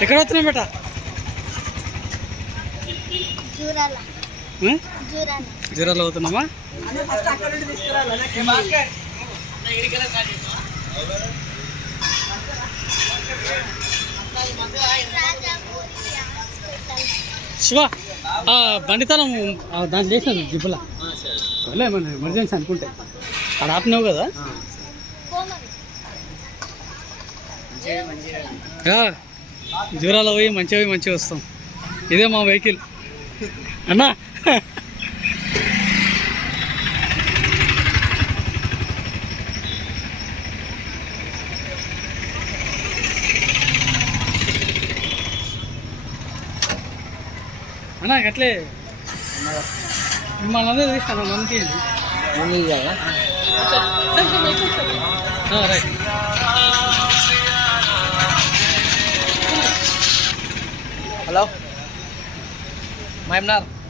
ఎక్కడ వస్తున్నావు బేట? జూరాల. అవుతున్నామా శివ బండితనం దాన్ని చేసిన జిబ్బులా. మన ఎమర్జెన్సీ అనుకుంటే. అక్కడ ఆపినావు కదా? జీరాలో పోయి మంచిగా పోయి మంచిగా వస్తాం. ఇదే మా వెహికల్. అన్నా? అన్నా అట్లే మిమ్మల్ని అందరూ తీస్తాను నన్ను తీయండి. ఆ, Hello. Ma'am Nar.